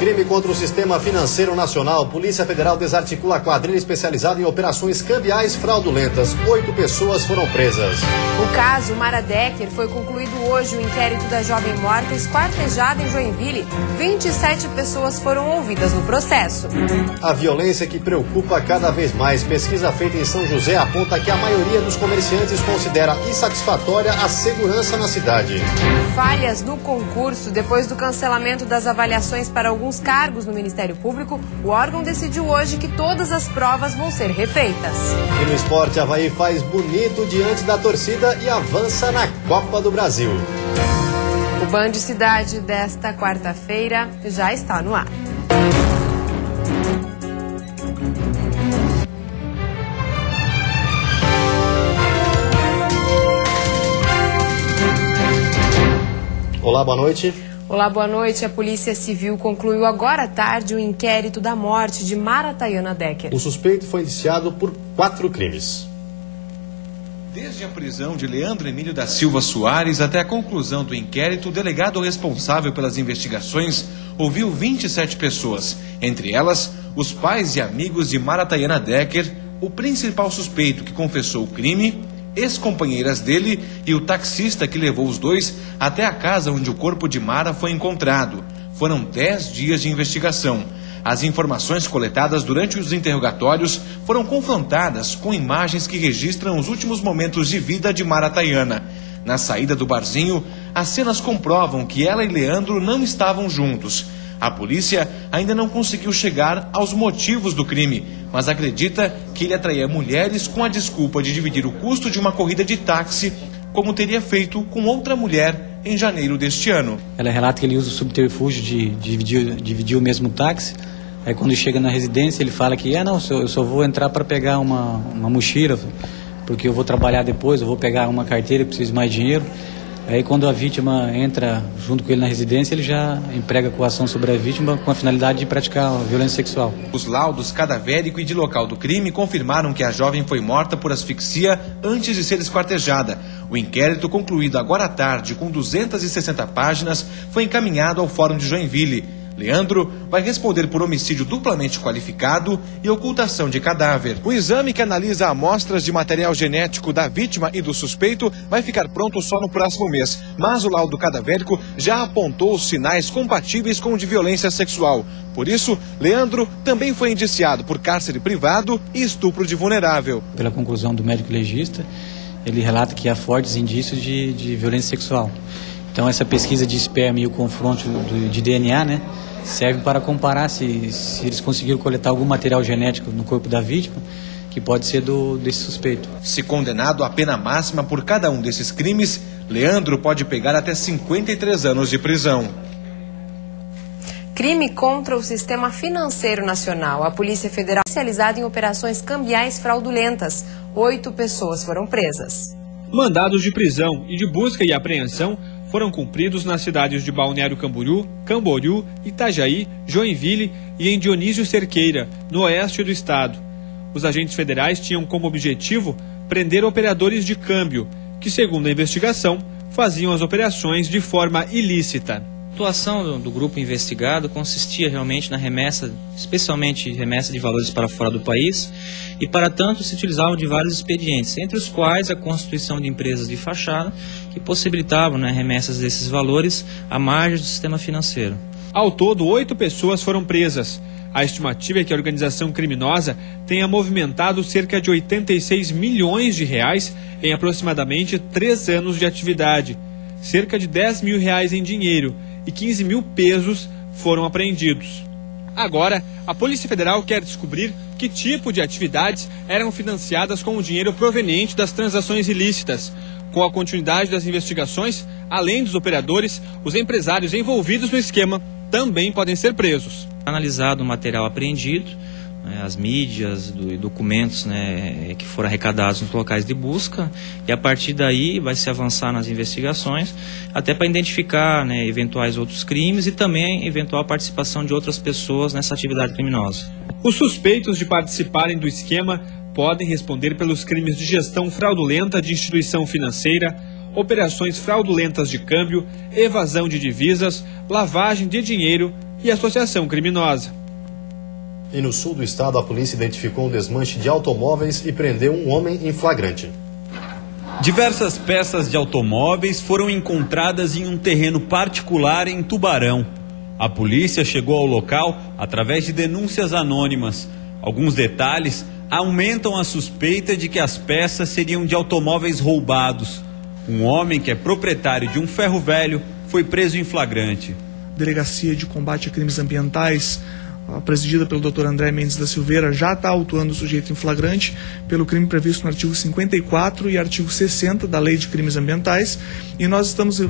Crime contra o sistema financeiro nacional. Polícia Federal desarticula a quadrilha especializada em operações cambiais fraudulentas. 8 pessoas foram presas. O caso Mara Decker foi concluído hoje. O inquérito da jovem morta esquartejada em Joinville. 27 pessoas foram ouvidas no processo. A violência que preocupa cada vez mais. Pesquisa feita em São José aponta que a maioria dos comerciantes considera insatisfatória a segurança na cidade. Falhas no concurso. Depois do cancelamento das avaliações para alguns cargos no Ministério Público, o órgão decidiu hoje que todas as provas vão ser refeitas. E no esporte, Avaí faz bonito diante da torcida e avança na Copa do Brasil. O Band Cidade desta quarta-feira já está no ar. Olá, boa noite. Olá, boa noite. A Polícia Civil concluiu agora à tarde o inquérito da morte de Mara Tayana Decker. O suspeito foi indiciado por 4 crimes. Desde a prisão de Leandro Emílio da Silva Soares até a conclusão do inquérito, o delegado responsável pelas investigações ouviu 27 pessoas, entre elas os pais e amigos de Mara Tayana Decker, o principal suspeito que confessou o crime, ex-companheiras dele e o taxista que levou os dois até a casa onde o corpo de Mara foi encontrado. Foram 10 dias de investigação. As informações coletadas durante os interrogatórios foram confrontadas com imagens que registram os últimos momentos de vida de Mara Tayana. Na saída do barzinho, as cenas comprovam que ela e Leandro não estavam juntos. A polícia ainda não conseguiu chegar aos motivos do crime, mas acredita que ele atraía mulheres com a desculpa de dividir o custo de uma corrida de táxi, como teria feito com outra mulher em janeiro deste ano. Ela relata que ele usa o subterfúgio de dividir o mesmo táxi. Aí quando chega na residência ele fala que eu só vou entrar para pegar uma mochila, porque eu vou trabalhar depois, eu vou pegar uma carteira, preciso de mais dinheiro. Aí quando a vítima entra junto com ele na residência, ele já emprega coação sobre a vítima com a finalidade de praticar violência sexual. Os laudos cadavérico e de local do crime confirmaram que a jovem foi morta por asfixia antes de ser esquartejada. O inquérito, concluído agora à tarde com 260 páginas, foi encaminhado ao Fórum de Joinville. Leandro vai responder por homicídio duplamente qualificado e ocultação de cadáver. O exame que analisa amostras de material genético da vítima e do suspeito vai ficar pronto só no próximo mês. Mas o laudo cadavérico já apontou os sinais compatíveis com o de violência sexual. Por isso, Leandro também foi indiciado por cárcere privado e estupro de vulnerável. Pela conclusão do médico legista, ele relata que há fortes indícios de violência sexual. Então essa pesquisa de esperma e o confronto de DNA, né, serve para comparar se eles conseguiram coletar algum material genético no corpo da vítima, que pode ser desse suspeito. Se condenado à pena máxima por cada um desses crimes, Leandro pode pegar até 53 anos de prisão. Crime contra o sistema financeiro nacional. A Polícia Federal é especializada em operações cambiais fraudulentas. 8 pessoas foram presas. Mandados de prisão e de busca e apreensão foram cumpridos nas cidades de Balneário Camboriú, Camboriú, Itajaí, Joinville e em Dionísio Cerqueira, no oeste do estado. Os agentes federais tinham como objetivo prender operadores de câmbio, que, segundo a investigação, faziam as operações de forma ilícita. A atuação do grupo investigado consistia realmente na remessa, especialmente remessa de valores para fora do país, e para tanto se utilizavam de vários expedientes, entre os quais a constituição de empresas de fachada, que possibilitavam, né, remessas desses valores à margem do sistema financeiro. Ao todo, 8 pessoas foram presas. A estimativa é que a organização criminosa tenha movimentado cerca de 86 milhões de reais em aproximadamente 3 anos de atividade. Cerca de 10 mil reais em dinheiro e 15 mil pesos foram apreendidos. Agora, a Polícia Federal quer descobrir que tipo de atividades eram financiadas com o dinheiro proveniente das transações ilícitas. Com a continuidade das investigações, além dos operadores, os empresários envolvidos no esquema também podem ser presos. Analisado o material apreendido, as mídias e documentos, que foram arrecadados nos locais de busca, e a partir daí vai se avançar nas investigações, até para identificar, eventuais outros crimes e também eventual participação de outras pessoas nessa atividade criminosa. Os suspeitos de participarem do esquema podem responder pelos crimes de gestão fraudulenta de instituição financeira, operações fraudulentas de câmbio, evasão de divisas, lavagem de dinheiro e associação criminosa. E no sul do estado, a polícia identificou um desmanche de automóveis e prendeu um homem em flagrante. Diversas peças de automóveis foram encontradas em um terreno particular em Tubarão. A polícia chegou ao local através de denúncias anônimas. Alguns detalhes aumentam a suspeita de que as peças seriam de automóveis roubados. Um homem que é proprietário de um ferro velho foi preso em flagrante. Delegacia de Combate a Crimes Ambientais, presidida pelo Dr. André Mendes da Silveira, já está autuando o sujeito em flagrante pelo crime previsto no artigo 54 e artigo 60 da Lei de Crimes Ambientais, e nós estamos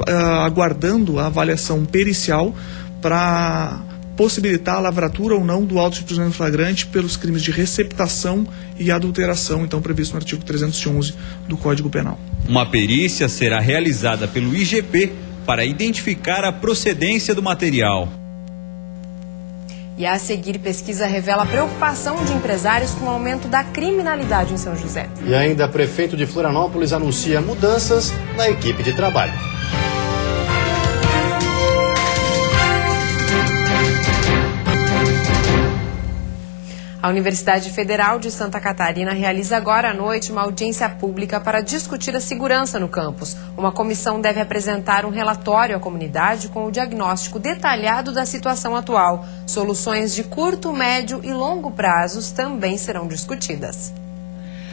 aguardando a avaliação pericial para possibilitar a lavratura ou não do auto de prisão em flagrante pelos crimes de receptação e adulteração, então previsto no artigo 311 do Código Penal. Uma perícia será realizada pelo IGP para identificar a procedência do material. E a seguir, pesquisa revela a preocupação de empresários com o aumento da criminalidade em São José. E ainda, prefeito de Florianópolis anuncia mudanças na equipe de trabalho. A Universidade Federal de Santa Catarina realiza agora à noite uma audiência pública para discutir a segurança no campus. Uma comissão deve apresentar um relatório à comunidade com o diagnóstico detalhado da situação atual. Soluções de curto, médio e longo prazos também serão discutidas.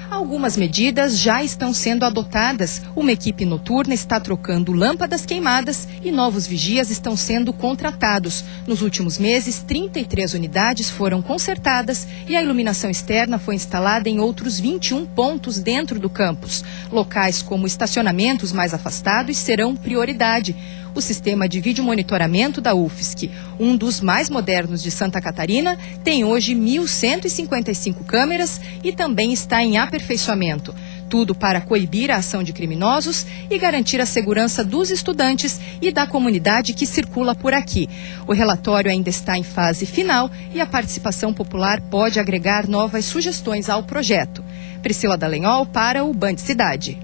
Algumas medidas já estão sendo adotadas. Uma equipe noturna está trocando lâmpadas queimadas e novos vigias estão sendo contratados. Nos últimos meses, 33 unidades foram consertadas e a iluminação externa foi instalada em outros 21 pontos dentro do campus. Locais como estacionamentos mais afastados serão prioridade. O sistema de vídeo monitoramento da UFSC, um dos mais modernos de Santa Catarina, tem hoje 1.155 câmeras e também está em aperfeiçoamento. Tudo para coibir a ação de criminosos e garantir a segurança dos estudantes e da comunidade que circula por aqui. O relatório ainda está em fase final e a participação popular pode agregar novas sugestões ao projeto. Priscila Dallagnol para o Band Cidade.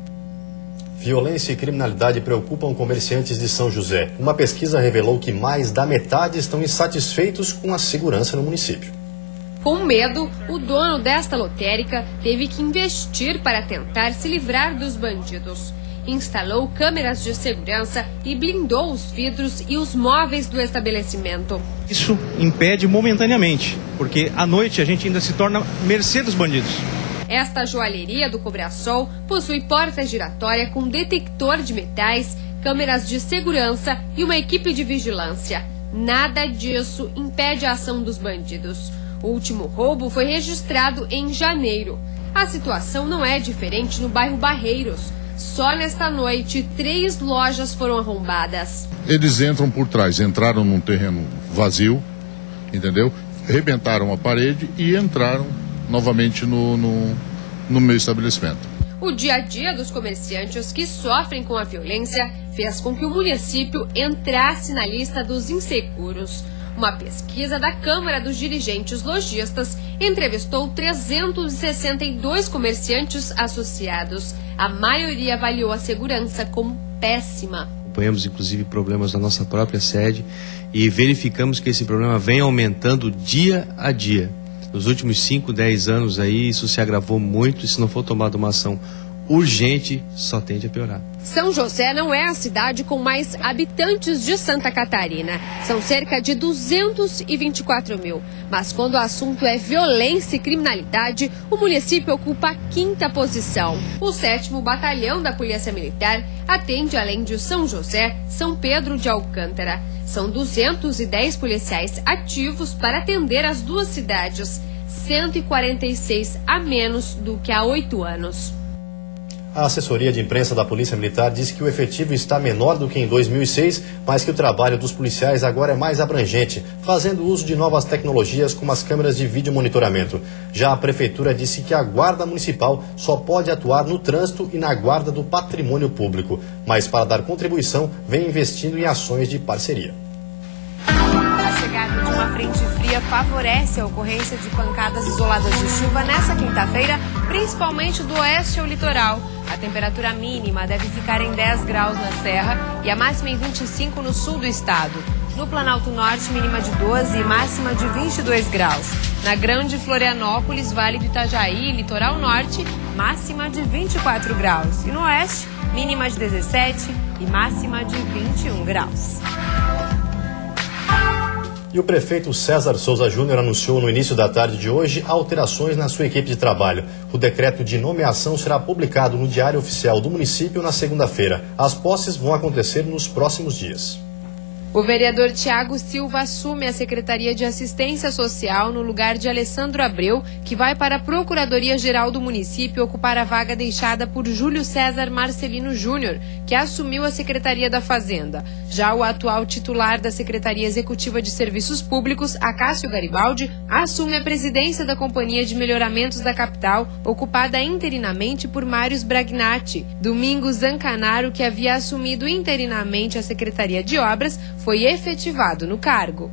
Violência e criminalidade preocupam comerciantes de São José. Uma pesquisa revelou que mais da metade estão insatisfeitos com a segurança no município. Com medo, o dono desta lotérica teve que investir para tentar se livrar dos bandidos. Instalou câmeras de segurança e blindou os vidros e os móveis do estabelecimento. Isso impede momentaneamente, porque à noite a gente ainda se torna mercê dos bandidos. Esta joalheria do Cobrasol possui porta giratória com detector de metais, câmeras de segurança e uma equipe de vigilância. Nada disso impede a ação dos bandidos. O último roubo foi registrado em janeiro. A situação não é diferente no bairro Barreiros. Só nesta noite, 3 lojas foram arrombadas. Eles entram por trás, entraram num terreno vazio, entendeu? Rebentaram a parede e entraram novamente no meu estabelecimento. O dia a dia dos comerciantes que sofrem com a violência fez com que o município entrasse na lista dos inseguros. Uma pesquisa da Câmara dos Dirigentes Lojistas entrevistou 362 comerciantes associados. A maioria avaliou a segurança como péssima. Acompanhamos inclusive problemas na nossa própria sede e verificamos que esse problema vem aumentando dia a dia. Nos últimos 5, 10 anos aí, isso se agravou muito e se não for tomada uma ação urgente, só tende a piorar. São José não é a cidade com mais habitantes de Santa Catarina. São cerca de 224 mil. Mas quando o assunto é violência e criminalidade, o município ocupa a 5ª posição. O 7º Batalhão da Polícia Militar atende, além de São José, São Pedro de Alcântara. São 210 policiais ativos para atender as duas cidades, 146 a menos do que há 8 anos. A assessoria de imprensa da Polícia Militar diz que o efetivo está menor do que em 2006, mas que o trabalho dos policiais agora é mais abrangente, fazendo uso de novas tecnologias como as câmeras de vídeo monitoramento. Já a Prefeitura disse que a Guarda Municipal só pode atuar no trânsito e na guarda do patrimônio público, mas para dar contribuição vem investindo em ações de parceria. A chegada de uma frente fria favorece a ocorrência de pancadas isoladas de chuva nessa quinta-feira, principalmente do oeste ao litoral. A temperatura mínima deve ficar em 10 graus na Serra e a máxima em 25 no sul do estado. No Planalto Norte, mínima de 12 e máxima de 22 graus. Na Grande Florianópolis, Vale do Itajaí e Litoral Norte, máxima de 24 graus. E no Oeste, mínima de 17 e máxima de 21 graus. E o prefeito César Souza Júnior anunciou no início da tarde de hoje alterações na sua equipe de trabalho. O decreto de nomeação será publicado no Diário Oficial do município na segunda-feira. As posses vão acontecer nos próximos dias. O vereador Tiago Silva assume a Secretaria de Assistência Social no lugar de Alessandro Abreu, que vai para a Procuradoria-Geral do município ocupar a vaga deixada por Júlio César Marcelino Júnior, que assumiu a Secretaria da Fazenda. Já o atual titular da Secretaria Executiva de Serviços Públicos, Acácio Garibaldi, assume a presidência da Companhia de Melhoramentos da Capital, ocupada interinamente por Mários Bragnati. Domingos Zancanaro, que havia assumido interinamente a Secretaria de Obras, foi efetivado no cargo.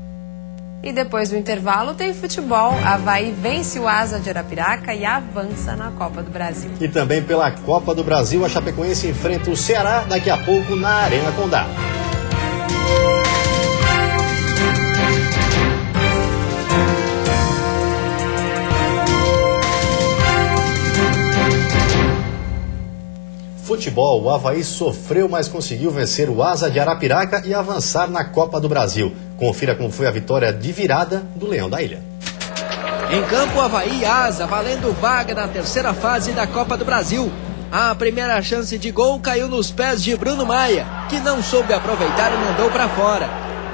E depois do intervalo tem futebol. Avaí vence o Asa de Arapiraca e avança na Copa do Brasil. E também pela Copa do Brasil, a Chapecoense enfrenta o Ceará daqui a pouco na Arena Condá. Futebol, o Avaí sofreu, mas conseguiu vencer o Asa de Arapiraca e avançar na Copa do Brasil. Confira como foi a vitória de virada do Leão da Ilha. Em campo, Avaí e Asa, valendo vaga na terceira fase da Copa do Brasil. A primeira chance de gol caiu nos pés de Bruno Maia, que não soube aproveitar e mandou para fora.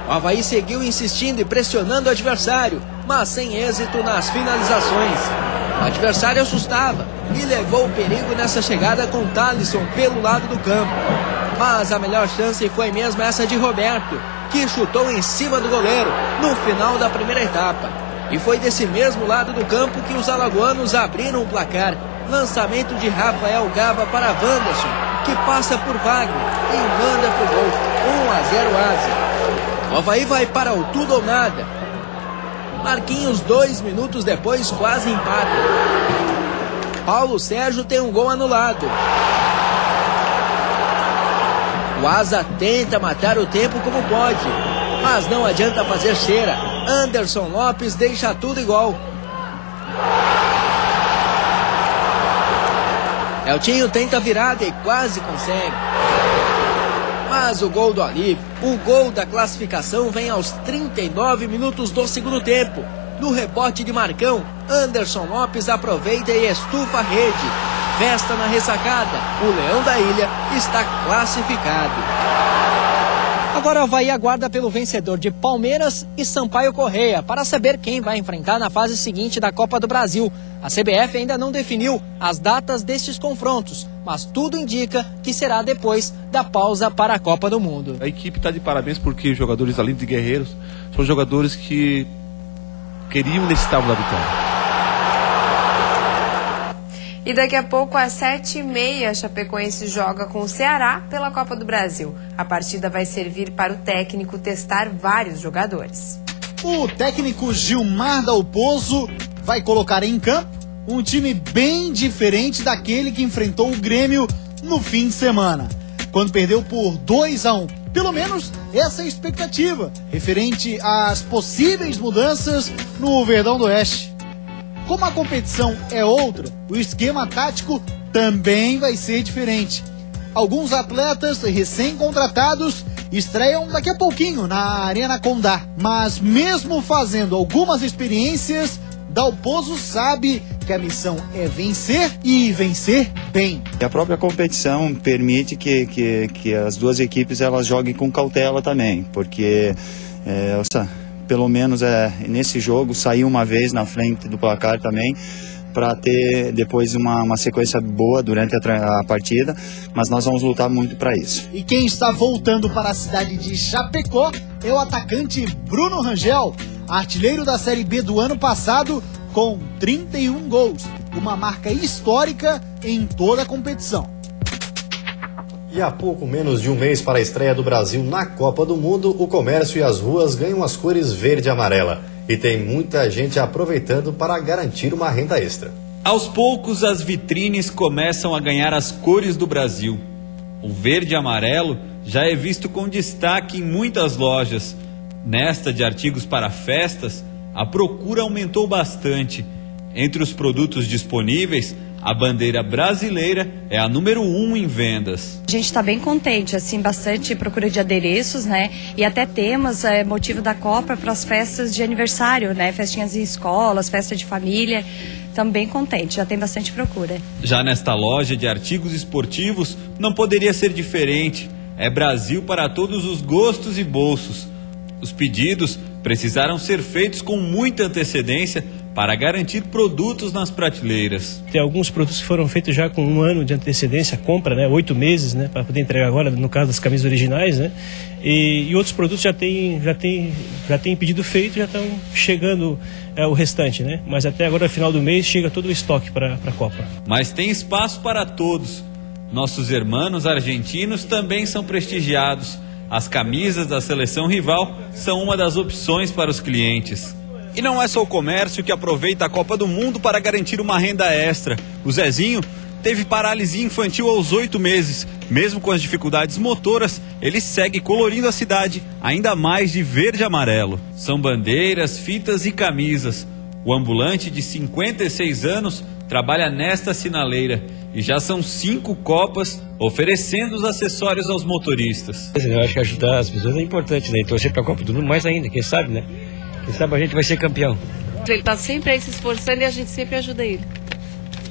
O Avaí seguiu insistindo e pressionando o adversário, mas sem êxito nas finalizações. O adversário assustava e levou o perigo nessa chegada com Thalisson pelo lado do campo. Mas a melhor chance foi mesmo essa de Roberto, que chutou em cima do goleiro no final da primeira etapa. E foi desse mesmo lado do campo que os alagoanos abriram o placar. Lançamento de Rafael Gava para Wanderson, que passa por Wagner e manda pro gol. 1-0 Asa. O Avaí vai para o tudo ou nada. Marquinhos, 2 minutos depois, quase empata. Paulo Sérgio tem um gol anulado. O Asa tenta matar o tempo como pode, mas não adianta fazer cheira. Anderson Lopes deixa tudo igual. Eltinho tenta a virada e quase consegue. Mas o gol do alívio, o gol da classificação, vem aos 39 minutos do segundo tempo. No rebote de Marcão, Anderson Lopes aproveita e estufa a rede. Festa na ressacada, o Leão da Ilha está classificado. Agora o Avaí aguarda pelo vencedor de Palmeiras e Sampaio Corrêa para saber quem vai enfrentar na fase seguinte da Copa do Brasil. A CBF ainda não definiu as datas destes confrontos, mas tudo indica que será depois da pausa para a Copa do Mundo. A equipe está de parabéns porque os jogadores, além de guerreiros, são jogadores que queriam e necessitavam da vitória. E daqui a pouco, às 7h30, a Chapecoense joga com o Ceará pela Copa do Brasil. A partida vai servir para o técnico testar vários jogadores. O técnico Gilmar Dalpozo vai colocar em campo um time bem diferente daquele que enfrentou o Grêmio no fim de semana, quando perdeu por 2-1. Pelo menos essa é a expectativa, referente às possíveis mudanças no Verdão do Oeste. Como a competição é outra, o esquema tático também vai ser diferente. Alguns atletas recém-contratados estreiam daqui a pouquinho na Arena Condá. Mas mesmo fazendo algumas experiências, Dalpozo sabe que a missão é vencer e vencer bem. A própria competição permite que as duas equipes elas joguem com cautela também, porque pelo menos nesse jogo sair uma vez na frente do placar também, para ter depois uma sequência boa durante a partida, mas nós vamos lutar muito para isso. E quem está voltando para a cidade de Chapecó é o atacante Bruno Rangel, artilheiro da Série B do ano passado, com 31 gols, uma marca histórica em toda a competição. E há pouco menos de um mês para a estreia do Brasil na Copa do Mundo, o comércio e as ruas ganham as cores verde e amarela. E tem muita gente aproveitando para garantir uma renda extra. Aos poucos, as vitrines começam a ganhar as cores do Brasil. O verde e amarelo já é visto com destaque em muitas lojas. Nesta de artigos para festas, a procura aumentou bastante. Entre os produtos disponíveis, a bandeira brasileira é a número 1 em vendas. A gente está bem contente, assim, bastante procura de adereços, né? E até temos motivo da Copa para as festas de aniversário, né? Festinhas em escolas, festa de família. Estamos bem contentes, já tem bastante procura. Já nesta loja de artigos esportivos, não poderia ser diferente. É Brasil para todos os gostos e bolsos. Os pedidos precisaram ser feitos com muita antecedência para garantir produtos nas prateleiras. Tem alguns produtos que foram feitos já com 1 ano de antecedência, compra, né, 8 meses, né, para poder entregar agora, no caso das camisas originais, né, e outros produtos já tem pedido feito, já estão chegando o restante, né, mas até agora, no final do mês, chega todo o estoque para a Copa. Mas tem espaço para todos. Nossos irmãos argentinos também são prestigiados. As camisas da seleção rival são uma das opções para os clientes. E não é só o comércio que aproveita a Copa do Mundo para garantir uma renda extra. O Zezinho teve paralisia infantil aos 8 meses. Mesmo com as dificuldades motoras, ele segue colorindo a cidade, ainda mais de verde e amarelo. São bandeiras, fitas e camisas. O ambulante de 56 anos trabalha nesta sinaleira e já são 5 Copas oferecendo os acessórios aos motoristas. Eu acho que ajudar as pessoas é importante, né? E torcer para a Copa do Mundo mais ainda, quem sabe, né? Quem sabe a gente vai ser campeão. Ele está sempre aí se esforçando e a gente sempre ajuda ele.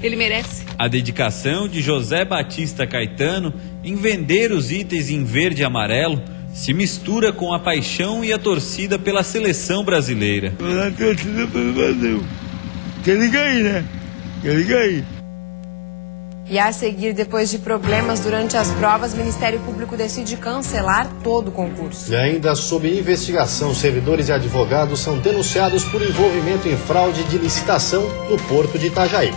Ele merece. A dedicação de José Batista Caetano em vender os itens em verde e amarelo se mistura com a paixão e a torcida pela seleção brasileira. A torcida pelo Brasil. Que ele ganhe, né? Que ele ganhe. E a seguir, depois de problemas durante as provas, o Ministério Público decide cancelar todo o concurso. E ainda sob investigação, servidores e advogados são denunciados por envolvimento em fraude de licitação no Porto de Itajaí.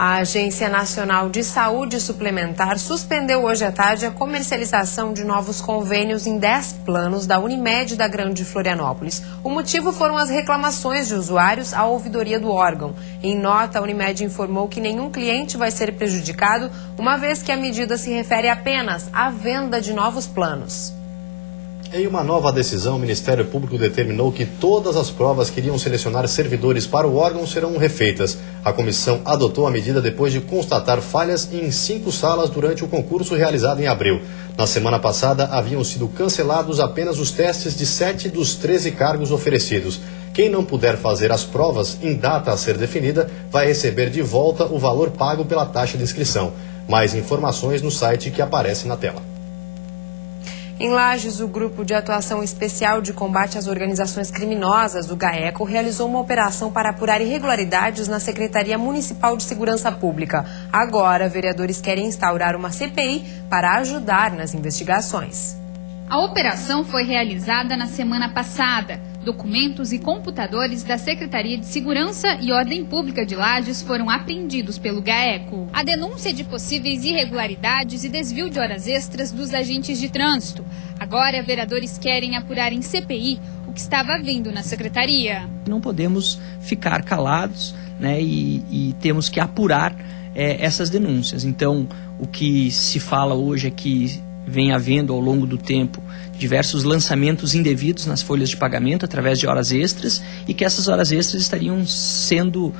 A Agência Nacional de Saúde Suplementar suspendeu hoje à tarde a comercialização de novos convênios em 10 planos da Unimed da Grande Florianópolis. O motivo foram as reclamações de usuários à ouvidoria do órgão. Em nota, a Unimed informou que nenhum cliente vai ser prejudicado, uma vez que a medida se refere apenas à venda de novos planos. Em uma nova decisão, o Ministério Público determinou que todas as provas que iriam selecionar servidores para o órgão serão refeitas. A comissão adotou a medida depois de constatar falhas em 5 salas durante o concurso realizado em abril. Na semana passada, haviam sido cancelados apenas os testes de 7 dos 13 cargos oferecidos. Quem não puder fazer as provas em data a ser definida vai receber de volta o valor pago pela taxa de inscrição. Mais informações no site que aparece na tela. Em Lages, o Grupo de Atuação Especial de Combate às Organizações Criminosas, do GAECO, realizou uma operação para apurar irregularidades na Secretaria Municipal de Segurança Pública. Agora, vereadores querem instaurar uma CPI para ajudar nas investigações. A operação foi realizada na semana passada. Documentos e computadores da Secretaria de Segurança e Ordem Pública de Lages foram apreendidos pelo GAECO. A denúncia de possíveis irregularidades e desvio de horas extras dos agentes de trânsito. Agora, vereadores querem apurar em CPI o que estava havendo na Secretaria. Não podemos ficar calados, né, e temos que apurar essas denúncias. Então, o que se fala hoje é que vem havendo ao longo do tempo diversos lançamentos indevidos nas folhas de pagamento através de horas extras e que essas horas extras estariam sendo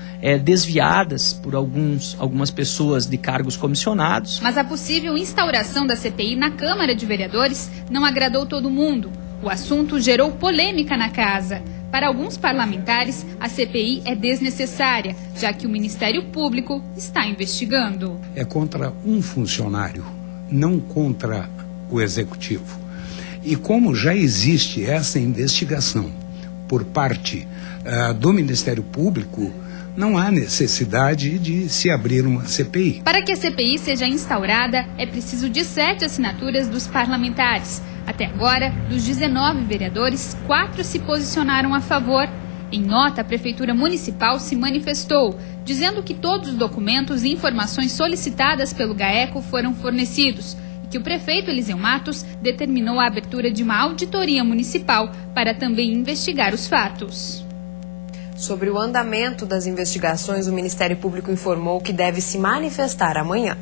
desviadas por algumas pessoas de cargos comissionados. Mas a possível instauração da CPI na Câmara de Vereadores não agradou todo mundo. O assunto gerou polêmica na casa. Para alguns parlamentares, a CPI é desnecessária, já que o Ministério Público está investigando. É contra um funcionário, não contra o Executivo. E como já existe essa investigação por parte do Ministério Público, não há necessidade de se abrir uma CPI. Para que a CPI seja instaurada, é preciso de 7 assinaturas dos parlamentares. Até agora, dos 19 vereadores, 4 se posicionaram a favor. Em nota, a Prefeitura Municipal se manifestou, dizendo que todos os documentos e informações solicitadas pelo GAECO foram fornecidos e que o prefeito Eliseu Matos determinou a abertura de uma auditoria municipal para também investigar os fatos. Sobre o andamento das investigações, o Ministério Público informou que deve se manifestar amanhã.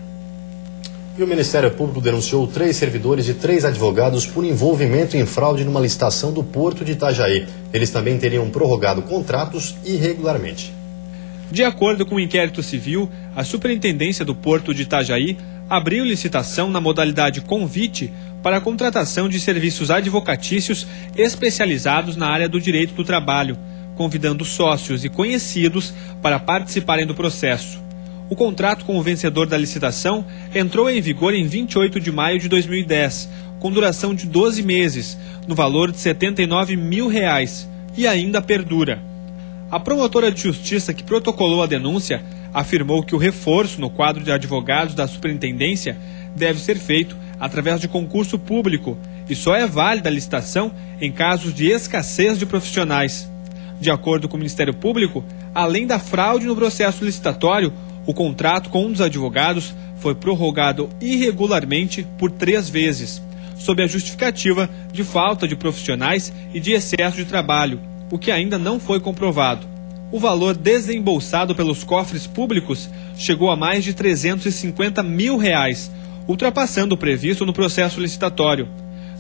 E o Ministério Público denunciou 3 servidores e 3 advogados por envolvimento em fraude numa licitação do Porto de Itajaí. Eles também teriam prorrogado contratos irregularmente. De acordo com o inquérito civil, a Superintendência do Porto de Itajaí abriu licitação na modalidade convite para a contratação de serviços advocatícios especializados na área do direito do trabalho, convidando sócios e conhecidos para participarem do processo. O contrato com o vencedor da licitação entrou em vigor em 28 de maio de 2010, com duração de 12 meses, no valor de R$ 79 mil, e ainda perdura. A promotora de justiça que protocolou a denúncia afirmou que o reforço no quadro de advogados da superintendência deve ser feito através de concurso público e só é válida a licitação em casos de escassez de profissionais. De acordo com o Ministério Público, além da fraude no processo licitatório, o contrato com um dos advogados foi prorrogado irregularmente por 3 vezes, sob a justificativa de falta de profissionais e de excesso de trabalho, o que ainda não foi comprovado. O valor desembolsado pelos cofres públicos chegou a mais de R$ 350 mil, ultrapassando o previsto no processo licitatório.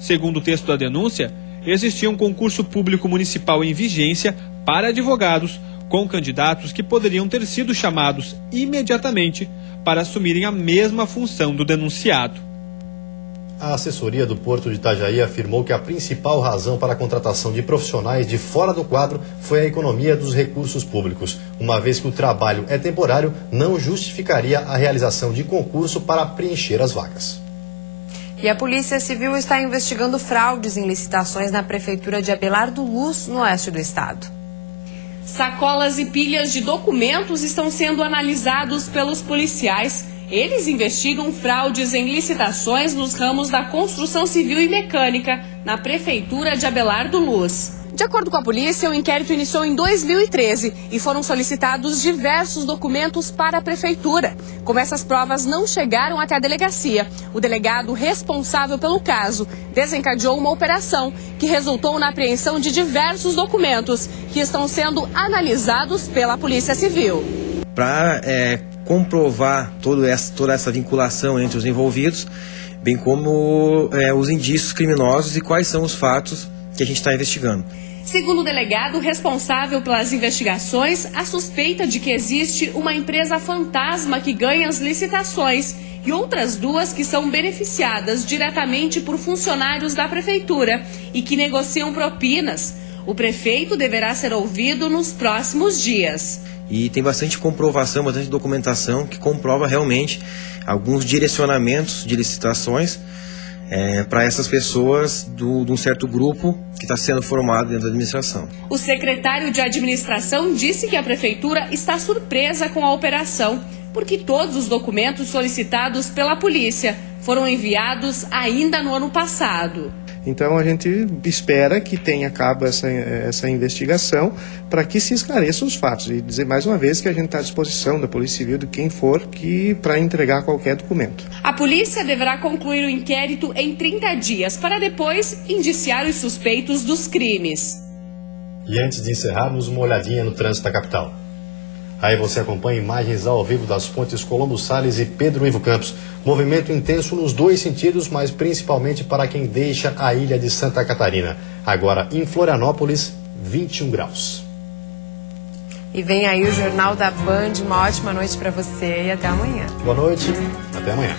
Segundo o texto da denúncia, existia um concurso público municipal em vigência para advogados, com candidatos que poderiam ter sido chamados imediatamente para assumirem a mesma função do denunciado. A assessoria do Porto de Itajaí afirmou que a principal razão para a contratação de profissionais de fora do quadro foi a economia dos recursos públicos, uma vez que o trabalho é temporário, não justificaria a realização de concurso para preencher as vagas. E a Polícia Civil está investigando fraudes em licitações na Prefeitura de Abelardo Luz, no oeste do estado. Sacolas e pilhas de documentos estão sendo analisados pelos policiais. Eles investigam fraudes em licitações nos ramos da construção civil e mecânica na Prefeitura de Abelardo Luz. De acordo com a polícia, o inquérito iniciou em 2013 e foram solicitados diversos documentos para a Prefeitura. Como essas provas não chegaram até a delegacia, o delegado responsável pelo caso desencadeou uma operação que resultou na apreensão de diversos documentos que estão sendo analisados pela Polícia Civil. Para comprovar toda essa vinculação entre os envolvidos, bem como os indícios criminosos e quais são os fatos que a gente está investigando. Segundo o delegado responsável pelas investigações, a suspeita de que existe uma empresa fantasma que ganha as licitações e outras 2 que são beneficiadas diretamente por funcionários da Prefeitura e que negociam propinas. O prefeito deverá ser ouvido nos próximos dias. E tem bastante comprovação, bastante documentação que comprova realmente alguns direcionamentos de licitações para essas pessoas de um certo grupo que está sendo formado dentro da administração. O secretário de administração disse que a Prefeitura está surpresa com a operação, porque todos os documentos solicitados pela polícia foram enviados ainda no ano passado. Então a gente espera que tenha cabo essa investigação para que se esclareçam os fatos. E dizer mais uma vez que a gente está à disposição da Polícia Civil, de quem for, para entregar qualquer documento. A polícia deverá concluir o inquérito em 30 dias, para depois indiciar os suspeitos dos crimes. E antes de encerrarmos, uma olhadinha no trânsito da capital. Aí você acompanha imagens ao vivo das pontes Colombo Salles e Pedro Ivo Campos. Movimento intenso nos 2 sentidos, mas principalmente para quem deixa a ilha de Santa Catarina. Agora, em Florianópolis, 21 graus. E vem aí o Jornal da Band. Uma ótima noite para você e até amanhã. Boa noite, até amanhã.